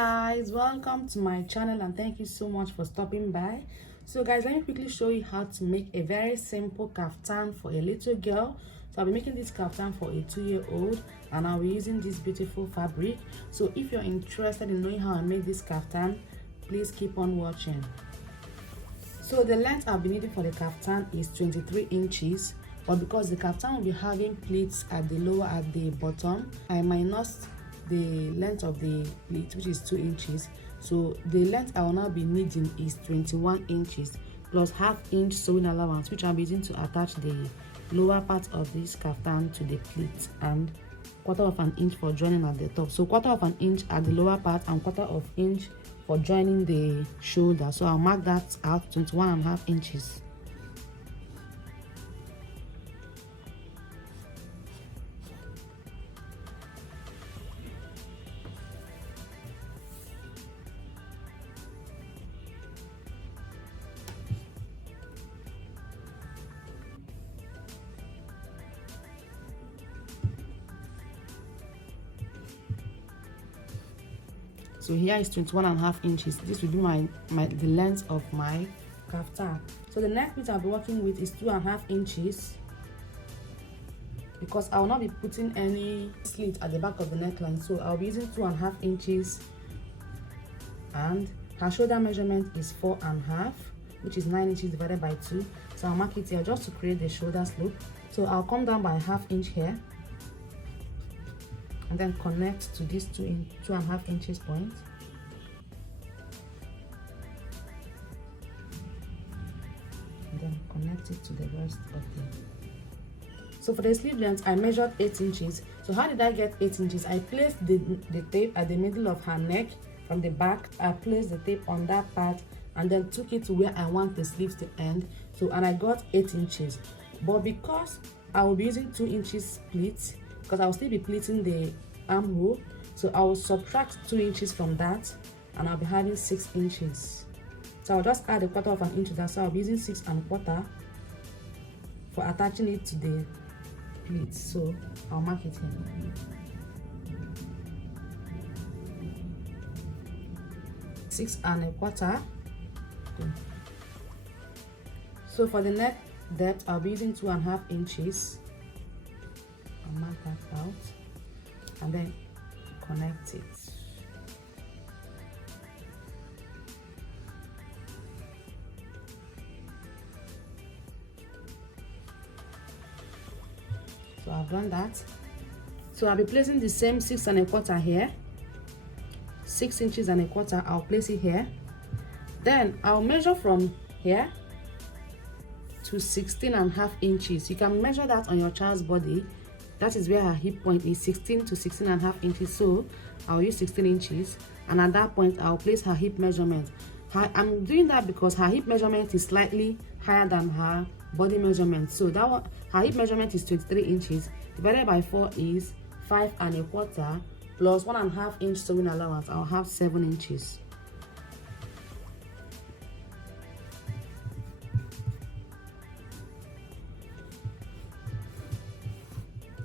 guys, welcome to my channel and thank you so much for stopping by. So guys, let me quickly show you how to make a very simple kaftan for a little girl. So I'll be making this kaftan for a 2-year-old and I'll be using this beautiful fabric. So if you're interested in knowing how I make this kaftan, please keep on watching. So the length I'll be needing for the kaftan is 23 inches, but because the kaftan will be having pleats at the bottom, I minus the length of the pleat, which is 2 inches. So the length I will now be needing is 21 inches plus ½ inch sewing allowance, which I'll be using to attach the lower part of this kaftan to the pleat, and ¼ inch for joining at the top. So ¼ inch at the lower part and ¼ inch for joining the shoulder. So I'll mark that out, 21½ inches. So here is 21½ inches. This will be the length of my kaftan. So the next bit I'll be working with is 2½ inches, because I will not be putting any slit at the back of the neckline. So I'll be using 2½ inches, and her shoulder measurement is 4½, which is 9 inches divided by 2. So I'll mark it here just to create the shoulder slope. So I'll come down by ½ inch here and then connect to this 2½ inches point. And then connect it to the rest of the... So for the sleeve length, I measured 8 inches. So how did I get 8 inches? I placed the tape at the middle of her neck from the back. I placed the tape on that part and then took it to where I want the sleeves to end. So, and I got 8 inches. But because I will be using 2 inches pleats, because I will still be pleating the armhole, so I will subtract 2 inches from that and I'll be having 6 inches. So I'll just add ¼ inch to that. So I'll be using 6¼ for attaching it to the pleats. So I'll mark it here. 6¼ Okay. So for the neck depth, I'll be using 2½ inches. I'll mark that out and then connect it. So I've done that. So I'll be placing the same 6¼ here, 6 inches and a quarter. I'll place it here. Then I'll measure from here to 16½ inches. You can measure that on your child's body. That is where her hip point is, 16 to 16½ inches. So I'll use 16 inches, and at that point I'll place her hip measurement. I'm doing that because her hip measurement is slightly higher than her body measurement. So that one, her hip measurement is 23 inches divided by 4 is 5¼ plus 1½ inch sewing allowance. I'll have 7 inches.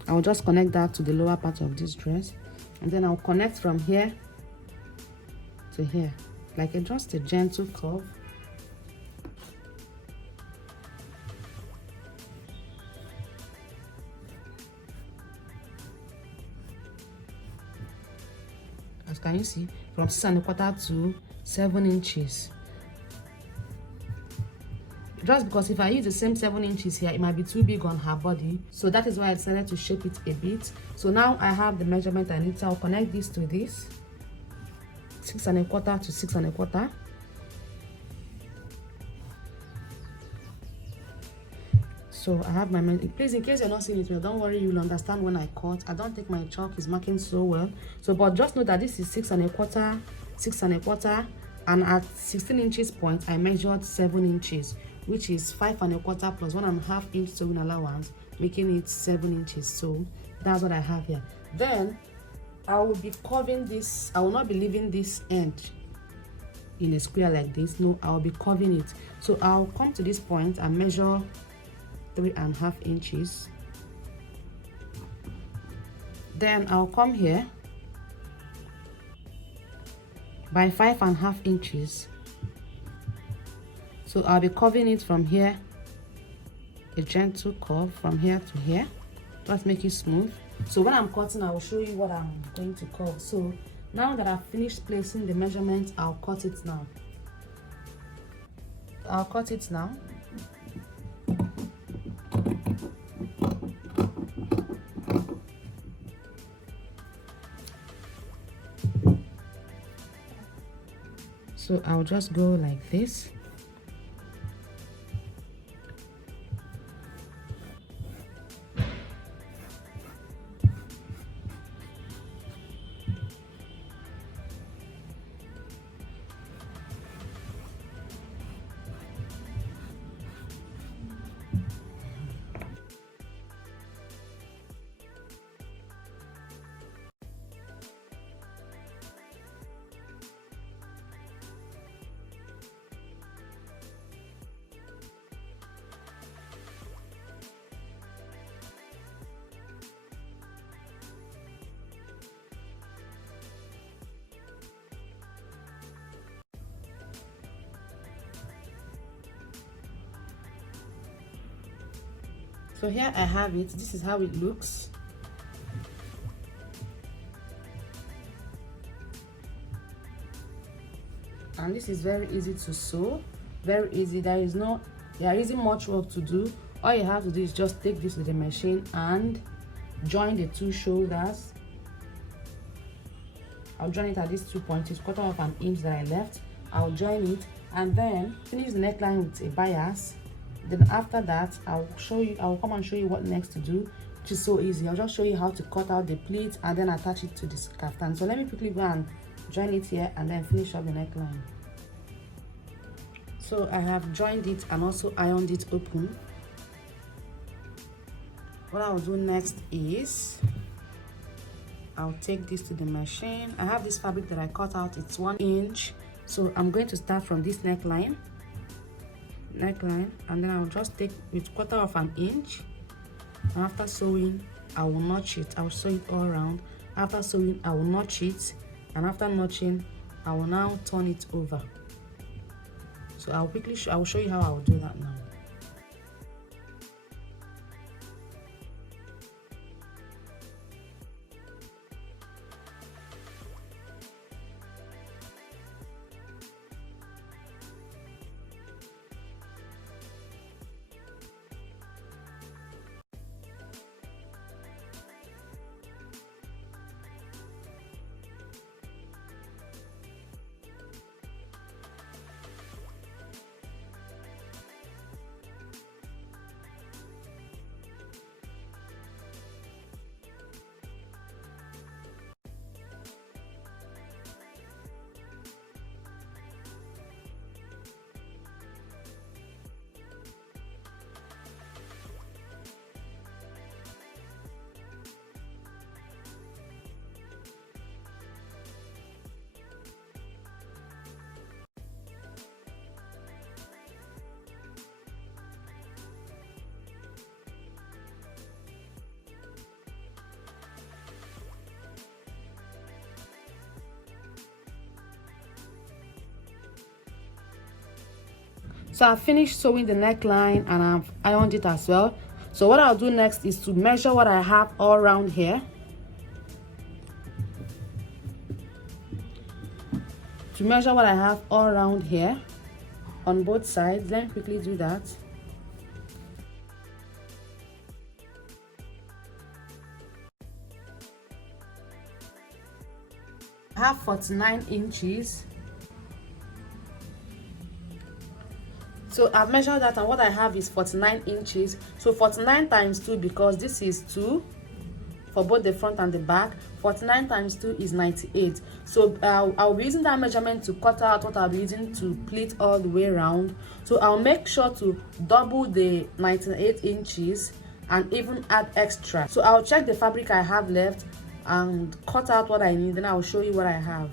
I'll just connect that to the lower part of this dress, and then I'll connect from here to here, like just a gentle curve. As can you see, from 6¼ to 7 inches. Just because if I use the same 7 inches here, it might be too big on her body. So that is why I decided to shape it a bit. So now I have the measurement I need. So I'll connect this to this. 6¼ to 6¼ So I have my measurement. Please, in case you're not seeing it well, don't worry, you'll understand when I cut. I don't think my chalk is marking so well. So, but just know that this is 6¼ 6¼ and at 16 inches point, I measured 7 inches. Which is 5¼ plus 1½ inch sewing allowance, making it 7 inches. So that's what I have here. Then I will be curving this. I will not be leaving this end in a square like this. No, I'll be curving it. So I'll come to this point and measure 3½ inches. Then I'll come here by 5.5 inches. So I'll be curving it from here, a gentle curve from here to here. Let's make it smooth. So when I'm cutting, I will show you what I'm going to cut. So now that I've finished placing the measurement, I'll cut it now. I'll cut it now. So I'll just go like this. So here I have it. This is how it looks. And this is very easy to sew. Very easy. There isn't much work to do. All you have to do is just take this to the machine and join the two shoulders. I'll join it at these 2 points. It's 1/4 of an inch that I left. I'll join it and then finish the neckline with a bias. Then after that, I'll come and show you what next to do, which is so easy. I'll just show you how to cut out the pleats and then attach it to this kaftan. So let me quickly go and join it here and then finish up the neckline. So I have joined it and also ironed it open. What I'll do next is I'll take this to the machine. I have this fabric that I cut out. It's 1 inch. So I'm going to start from this neckline, and then I'll just take with 1/4 of an inch, and after sewing I will notch it. I will sew it all around. After sewing I will notch it, and after notching I will now turn it over. So I will show you how I will do that now. So I finished sewing the neckline and I've ironed it as well. So what I'll do next is to measure what I have all around here. To measure what I have all around here on both sides. Let me quickly do that. I have 49 inches. So I've measured that and what I have is 49 inches. So 49 times 2, because this is 2 for both the front and the back. 49 times 2 is 98. So I'll be using that measurement to cut out what I'll be using to pleat all the way around. So I'll make sure to double the 98 inches and even add extra. So I'll check the fabric I have left and cut out what I need, then I'll show you what I have.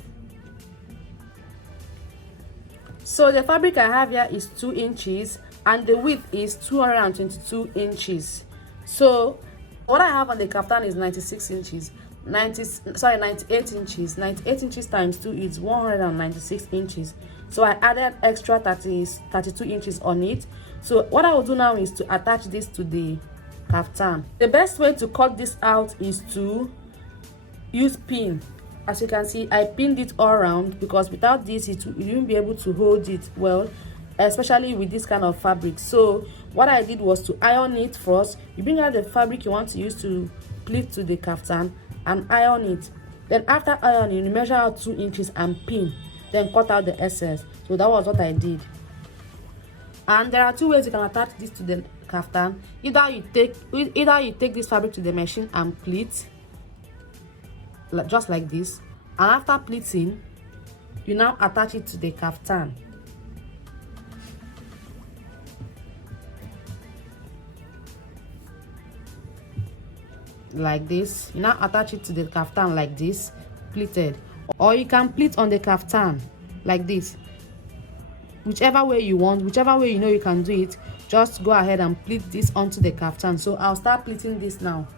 So the fabric I have here is 2 inches and the width is 222 inches. So what I have on the kaftan is 96 inches. 98 inches. 98 inches times 2 is 196 inches. So I added extra 32 inches on it. So what I will do now is to attach this to the kaftan. The best way to cut this out is to use pin. As you can see, I pinned it all around, because without this you won't be able to hold it well, especially with this kind of fabric. So what I did was to iron it first. You bring out the fabric you want to use to pleat to the kaftan and iron it. Then after ironing, you measure out 2 inches and pin, then cut out the excess. So that was what I did. And there are 2 ways you can attach this to the kaftan. Either you take this fabric to the machine and pleat, just like this, and after pleating, you now attach it to the kaftan. Like this. You now attach it to the kaftan like this, pleated. Or you can pleat on the kaftan like this. Whichever way you want, whichever way you know you can do it, just go ahead and pleat this onto the kaftan. So I'll start pleating this now.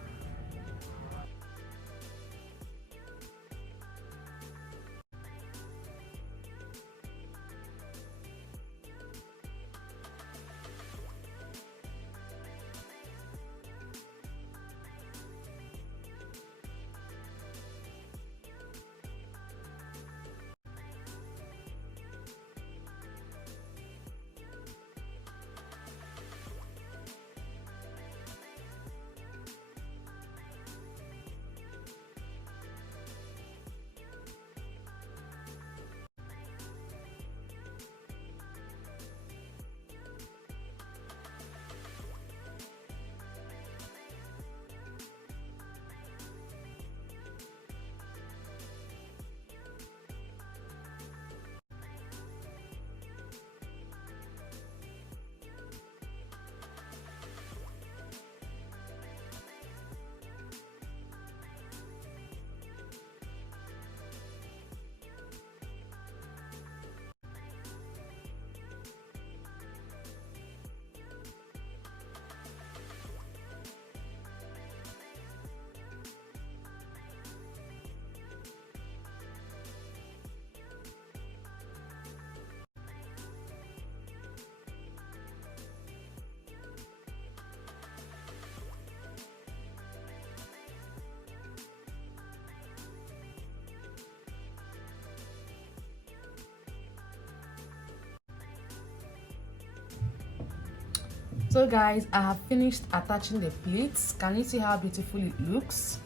So guys, I have finished attaching the pleats. Can you see how beautiful it looks?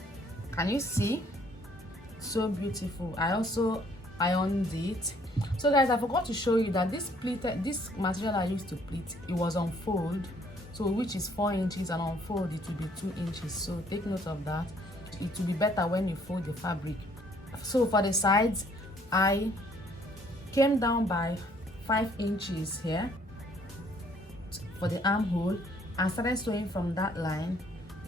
Can you see? So beautiful. I also ironed it. So guys, I forgot to show you that this material I used to pleat, it was on fold, so which is 4 inches, and on fold it will be 2 inches. So take note of that. It will be better when you fold the fabric. So for the sides, I came down by 5 inches here for the armhole and started sewing from that line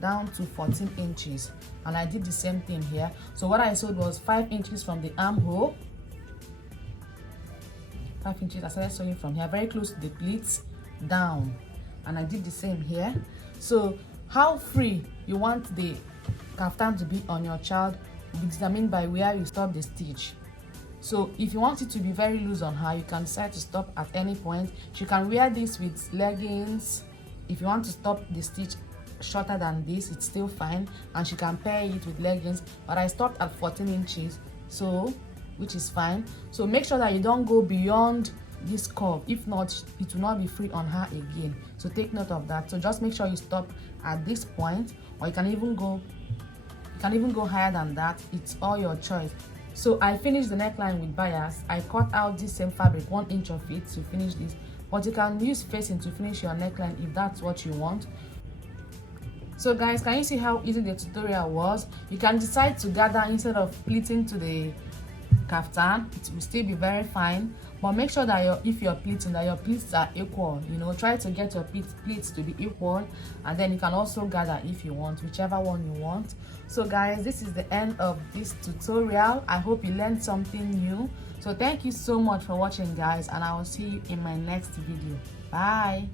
down to 14 inches, and I did the same thing here. So what I sewed was 5 inches from the armhole, 5 inches. I started sewing from here very close to the pleats down, and I did the same here. So how free you want the kaftan to be on your child will be determined by where you stop the stitch. So if you want it to be very loose on her, you can decide to stop at any point. She can wear this with leggings. If you want to stop the stitch shorter than this, it's still fine, and she can pair it with leggings. But I stopped at 14 inches, so which is fine. So make sure that you don't go beyond this curve. If not, it will not be free on her again. So take note of that. So just make sure you stop at this point, or you can even go higher than that. It's all your choice. So I finished the neckline with bias. I cut out this same fabric, 1 inch of it, to finish this, but you can use facing to finish your neckline if that's what you want. So guys, can you see how easy the tutorial was? You can decide to gather instead of pleating to the kaftan. It will still be very fine, but make sure that if you're pleating, that your pleats are equal. You know, try to get your pleats to be equal, and then you can also gather if you want, whichever one you want. So guys, this is the end of this tutorial. I hope you learned something new. So thank you so much for watching guys, and I will see you in my next video. Bye.